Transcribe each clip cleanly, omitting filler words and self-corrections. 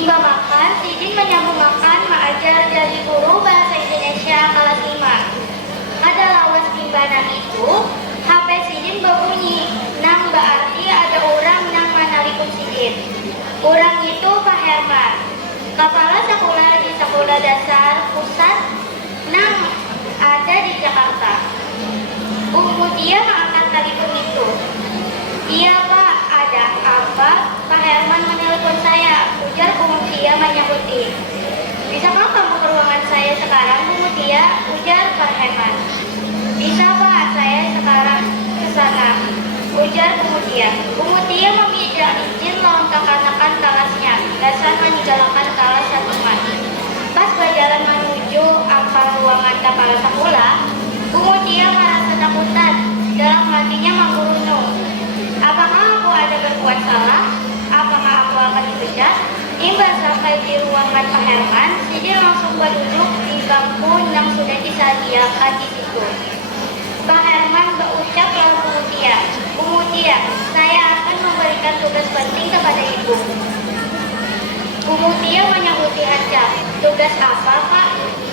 Imba makan, Sidin menyambung makan, mengajar dari guru bahasa Indonesia kelas 5. Ada lawas timbanan itu, HP Sidin berbunyi, nang berarti ada orang nang manalipun Sidin. Orang itu Pak Herman, kepala sekolah di sekolah dasar pusat nang ada di Jakarta. Dia mengangkat telepon itu. Iya Pak, ada apa? Pak Herman menelpon saya, ujar Bu Mutia menyambuti. Bisakah kamu ke ruangan saya sekarang, Bu Mutia? Ujar Pak Herman. Bisa Pak, saya sekarang ke sana, ujar Bu Mutia. Bu Mutia meminta izin lawan kakak-kakak kelasnya, dasar meninggalkan kelas satu mati. Pas berjalan menuju apa ruangan kepala sekolah, Bu Mutia merasa takutan, dalam hatinya menggurunung. Apakah aku ada berbuat salah? Apakah aku akan dipecat? Imbas sampai di ruangan Pak Herman, Sidin langsung berduduk di bangku yang sudah disediakan di situ. Pak Herman berucap lawan Bu Mutia, Bu Mutia, saya akan memberikan tugas penting kepada Ibu. Bu Mutia menyambuti hancam. Tugas apa Pak?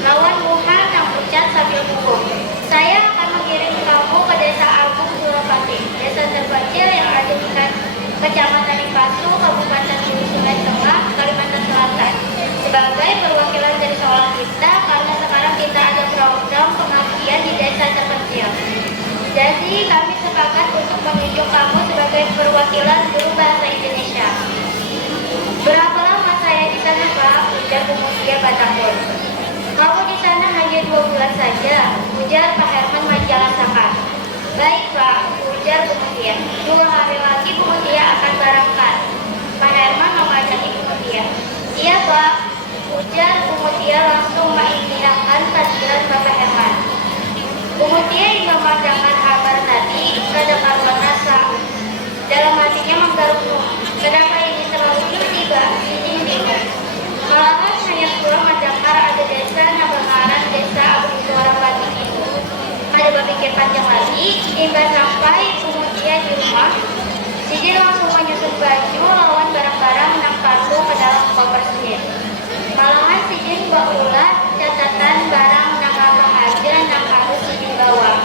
Lawan Muha yang ucap sambil gugup. Saya akan mengirim kamu ke Desa Agung Surapati, desa terpencil yang ada di Kecamatan Ipasu, Kabupaten Hulu Sungai Tengah, Kalimantan Selatan. Sebagai perwakilan dari sekolah kita, karena sekarang kita ada program pengabdian di desa terpencil. Jadi kami sepakat untuk menunjuk kamu sebagai perwakilan guru bahasa Indonesia. Berapa lama saya di sana Pak? Ujar Bu Mutia Batangkol. Kamu di sana hanya 2 bulan saja, ujar Pak Herman menjelaskan. Baik Pak, ujar Bu Mutia. 2 hari lagi Bu Mutia akan berangkat. Pak Herman mengajari Bu Mutia. Iya Pak, ujar Bu Mutia langsung mengindahkan kehadiran Bapak Herman. Bu Mutia yang memandangkan kabar tadi kada karuan rasa. Dalam hatinya menggaruk, kenapa ini terlalu tiba-tiba? Sidin bingung. Malahan hanya pulang mendengar ada desa Nabangaran, desa Agung Surapati itu. Ada berpikir panjang lagi, hingga sampai Bu Mutia di rumah. Sidin langsung menyusun baju lawan barang-barang yang perlu ke dalam koper Sidin. Malahan Sidin berulah catatan barang yang apa aja yang harus Sidin bawa.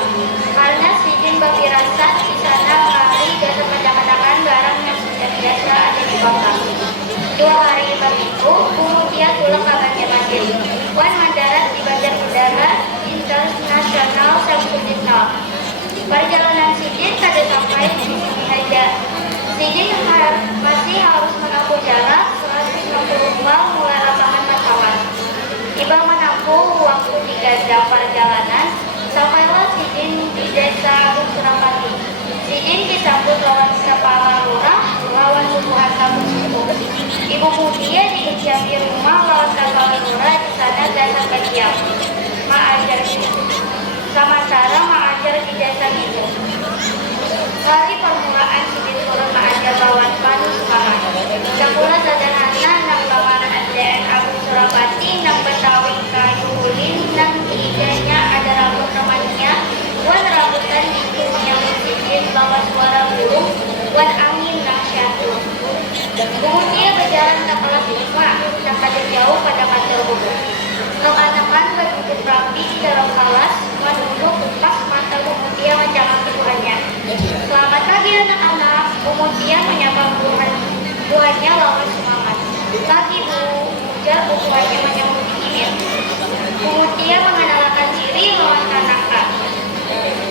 Karena Sidin berfirasat di sana kali dasar mencatatkan barang yang sudah biasa ada di bawah. 2 hari berikut, Bu Mutia pulang ke Banjarmasin. Wan mendarat di Bandar Udara Internasional Samsudin. Perjalanan Sidin kada sampai di sini saja. Sidin masih harus menempuh jarak 160 mil mulai lapangan pesawat. Tiba menempuh waktu 3 jam perjalanan, sampailah Sidin di desa Agung Surapati. Sidin disambut lawan kepala lurah, lawan subuhan kampung suku. Ibu Mutia diujian di rumah lawan kepala lurah di sana dasar bagian. Mengajar sementara mengajar di desa itu. Kali permulaan Sidin turun mengajar lawan panu semangat. Sekolah sederhana nang bangunan SDN Agung Surapati nang Betawi kayu ulin nang idenya ada rambut temannya. Wan rambutan itu yang Sidin bawa suara burung, wan angin nang syahdu. Bu Mutia berjalan ke kelas 5, tak ada jauh pada kantor guru. Rekan-rekan berduduk rapi di dalam kelas, menunduk pas mata Bu Mutia menjangan keduanya. Selamat pagi anak-anak, Bu Mutia menyapa buahnya lawan semangat. Pagi Bu, ujar Bu buahnya menyambut dingin. Bu Mutia mengenalkan diri lawan kanak-kanak.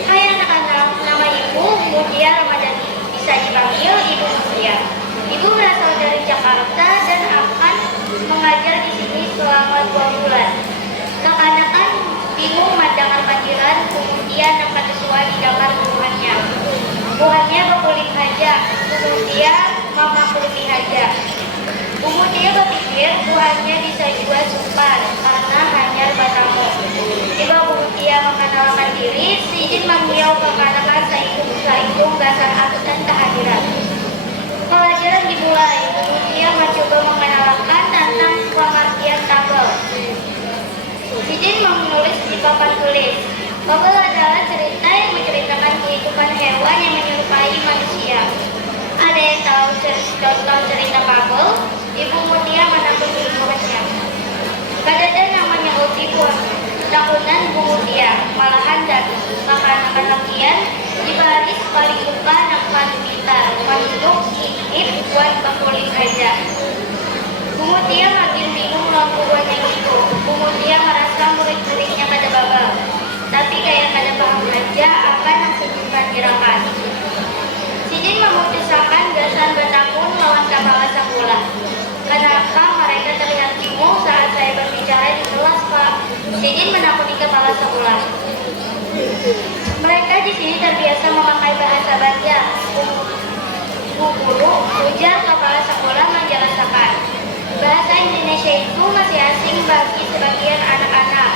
Hai anak-anak, nama Ibu Mutia Ramadhani, bisa dipanggil Ibu Mutia. Ibu berasal dari Jakarta dan akan mengajar di sini selama 2 bulan. Kekanak-kanak bingung mendengar panggilan Bu Mutia dapat sesuai didengar buahnya. Buahnya berkulit haja, Bu Mutia memaklumi haja. Bu Mutia berpikir buahnya bisa juga sumpan karena hanya bertamu. Tiba Bu Mutia mengenalkan diri, Sidin mengiau kekanak-kanak saitung gasar dan kehadiran. Pelajaran dimulai, Bu Mutia mencoba mengenalkan tentang pengertian tabel. Sidin menulis di papan tulis. Tabel adalah cerita yang menceritakan kehidupan hewan yang menyerupai manusia. Ada yang tahu contoh cerita Babel? Ibu Mutia menangkap tahunan Bungutia, malahan jatuh. Maka anak-anak kian di baris paling muka nak paling pintar, manduk ngintip buat bakuling aja. Bungutia makin bingung lalu buatnya itu. Bungutia merasa murid-muridnya kada babal, tapi kayak kada paham aja apa yang sejumlah gerakan. Sidin memutuskan gasan bertakun lawan kepala sekolah. Kenapa mereka terlihat bingung saat saya berbicara di kelas, Pak? Sidin menakuni kepala sekolah. Mereka di sini terbiasa memakai bahasa Banja. Bu guru, ujar kepala sekolah menjelaskan. Bahasa Indonesia itu masih asing bagi sebagian anak-anak.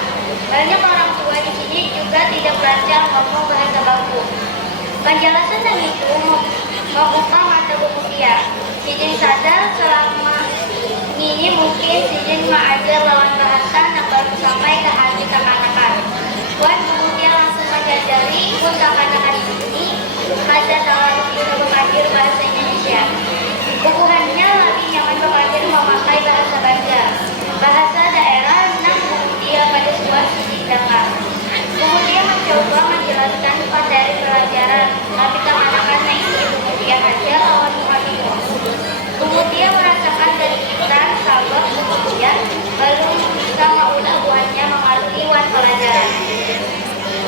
Banyak orang tua di sini juga tidak belajar ngomong bahasa baku. Penjelasan dan itu membuka mata Bungutia. Sidin sadar selama ini mungkin Sidin mengajar lawan bahasa yang baru sampai ke hati kekanak-kanak. Buat Bungutia langsung mengajari pun kekanak-kanak ini ada terlalu bisa mengajar bahasa Indonesia. Bukuhannya lebih nyaman mengajar memakai bahasa Banja, bahasa daerah yang Bungutia pada sebuah Sidin dengar. Bungutia mencoba menjelaskan materi pelajaran, tapi tak